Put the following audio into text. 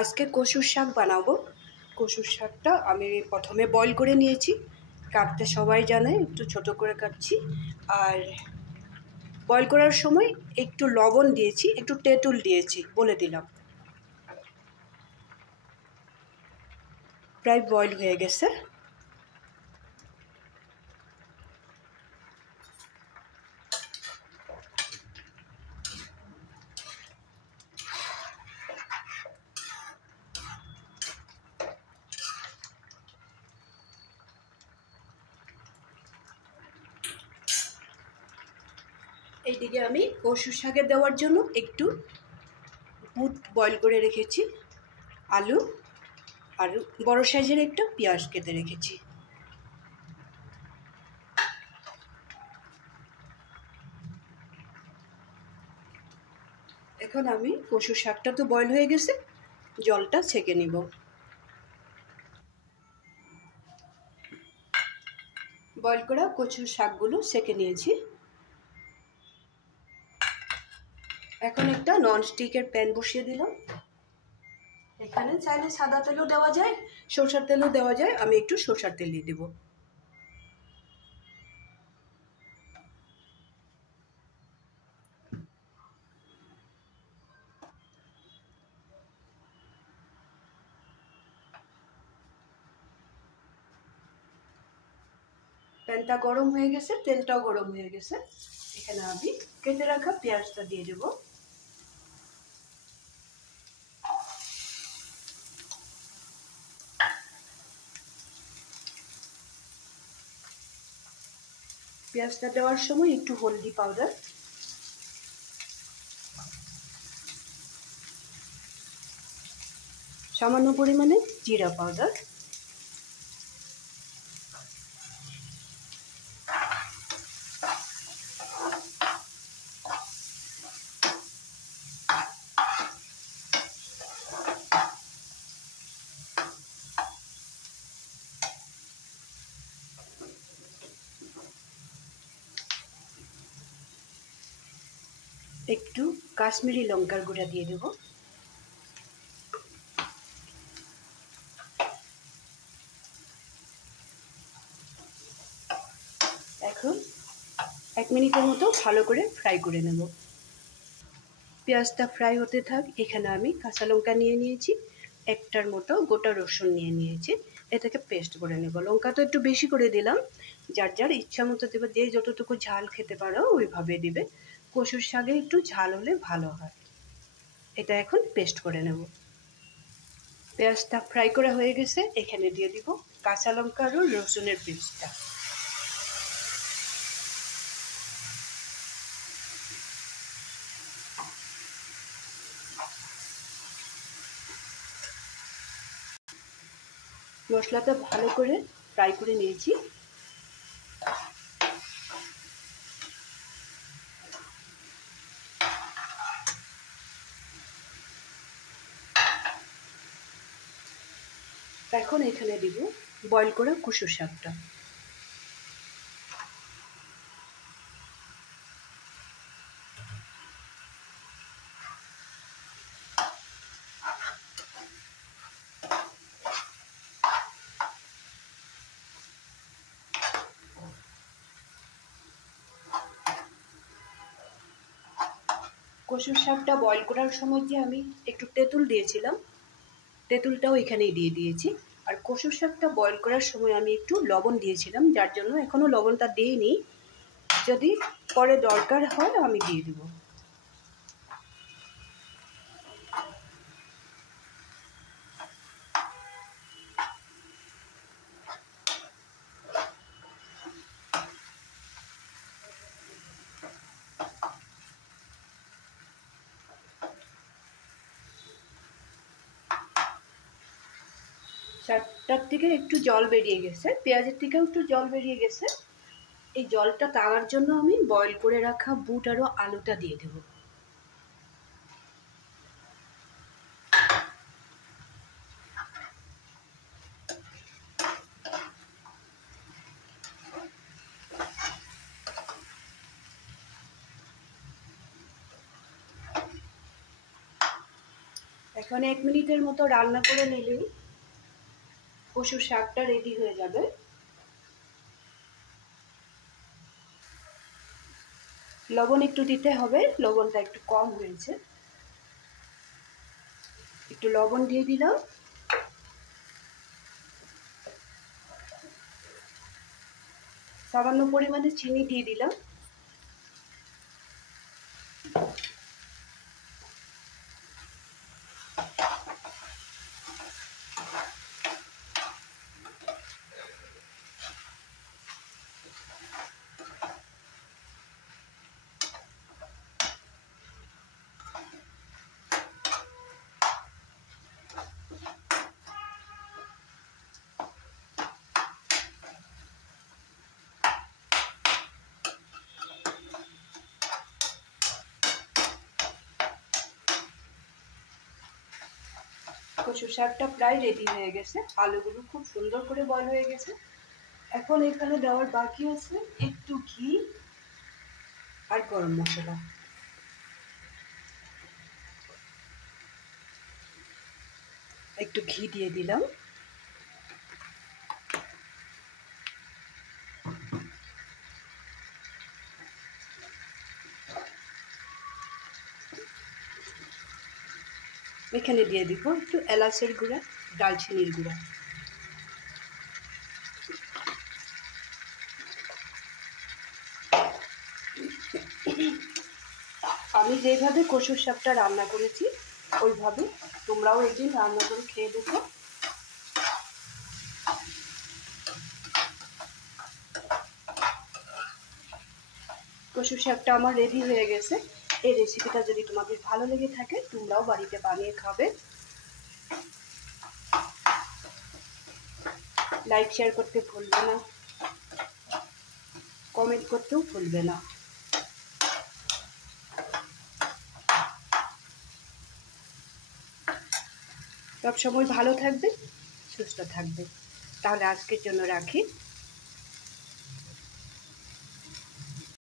আজকে কচুর শাক বানাবো। কচুর শাকটা আমি প্রথমে বয়েল করে নিয়েছি। কাটতে সবাই জানে, একটু ছোট করে কাটছি। আর বয়েল করার সময় একটু লবণ দিয়েছি, একটু তেঁতুল দিয়েছি, বলে দিলাম। প্রায় বয়েল হয়ে গেছে। এইদিকে আমি কচু শাকে দেওয়ার জন্য একটু বুট বয়েল করে রেখেছি, আলু আর বড় সাইজের একটা পেঁয়াজ কেটে রেখেছি। এখন আমি কচু শাকটা তো বয়েল হয়ে গেছে, জলটা ছেঁকে নিব। বয়েল করা কচুর শাকগুলো ছেঁকে নিয়েছি। এখন একটা ননস্টিকের প্যান বসিয়ে দিলাম। এখানে চাইলে সাদা তেলও দেওয়া যায়, সরষের তেলও দেওয়া যায়। আমি একটু সরষের তেল দিয়ে দেব। প্যানটা গরম হয়ে গেছে, তেলটাও গরম হয়ে গেছে। এখানে আমি কেটে রাখা পেঁয়াজটা দিয়ে দেব। পেঁয়াজটা দেওয়ার সময় একটু হলদি পাউডার, সামান্য পরিমাণে জিরা পাউডার, একটু কাশ্মীরি লঙ্কার গুঁড়া দিয়ে দেব। এখন 1 মিনিটের মতো ভালো করে ফ্রাই করে নেব। পেঁয়াজটা ফ্রাই হতে থাক। এখানে আমি কাঁচা লঙ্কা নিয়ে নিয়েছি, একটার মতো গোটা রসুন নিয়ে নিয়েছি। এটাকে পেস্ট করে নেব। লঙ্কা তো একটু বেশি করে দিলাম, যার যার ইচ্ছা মতো দেবে, যে যতটুকু ঝাল খেতে পারো ওইভাবে দিবে। কচুর শাকে একটু ঝাল হলে ভালো হয়। এটা এখন পেস্ট করে নেব। পেঁয়াজটা ফ্রাই করা হয়ে গেছে, এখানে দিয়ে দিব কাঁচা লঙ্কা আর রসুনের পেস্টটা। মশলাটা ভালো করে ফ্রাই করে নিয়েছি। এখন এখানে দিব বয়েল করা কচুর শাকটা। কচুর শাকটা বয়েল করার সময় যে আমি একটু তেঁতুল দিয়েছিলাম, তেঁতুলটাও এখানেই দিয়ে দিয়েছি। আর কচুর শাকটা বয়েল করার সময় আমি একটু লবণ দিয়েছিলাম, যার জন্য এখনও লবণটা দিইনি। যদি পরে দরকার হয় আমি দিয়ে দেব। শাকটার থেকে একটু জল বেরিয়ে গেছে, পেঁয়াজের থেকেও একটু জল বেরিয়ে গেছে। এই জলটা টানার জন্য আমি বয়েল করে রাখা বুট আর আলুটা দিয়ে দেব। এখন 1 মিনিটের মতো রান্না করে নিলেই কচুর শাকটা রেডি হয়ে যাবে। লবণ একটু দিতে হবে, লবণটা একটু কম হয়েছে, একটু লবণ দিয়ে দিলাম। সামান্য পরিমাণে চিনি দিয়ে দিলাম। কচু শাকটা প্রায় রেডি হয়ে গেছে, আলুগুলো খুব সুন্দর করে বয়েল হয়ে গেছে। এখন এখানে দেওয়ার বাকি আছে একটু ঘি আর গরম মশলা। একটু ঘি দিয়ে দিলাম। এখানে দিয়ে দিব একটু এলাচের গুঁড়া, দালচিনির গুঁড়া। আমি যেভাবে কচুর শাকটা রান্না করেছি ওইভাবে তোমরাও একদিন রান্না করে খেয়ে দেখো। কচুর শাকটা আমার রেডি হয়ে গেছে। এই রেসিপিটা যদি তোমাদের ভালো লেগে থাকে তোমরাও বাড়িতে বানিয়ে খাবে। লাইক শেয়ার করতে ভুলবে না, কমেন্ট করতেও ভুলবে না। সবসময় ভালো থাকবে, সুস্থ থাকবে। তাহলে আজকের জন্য রাখি।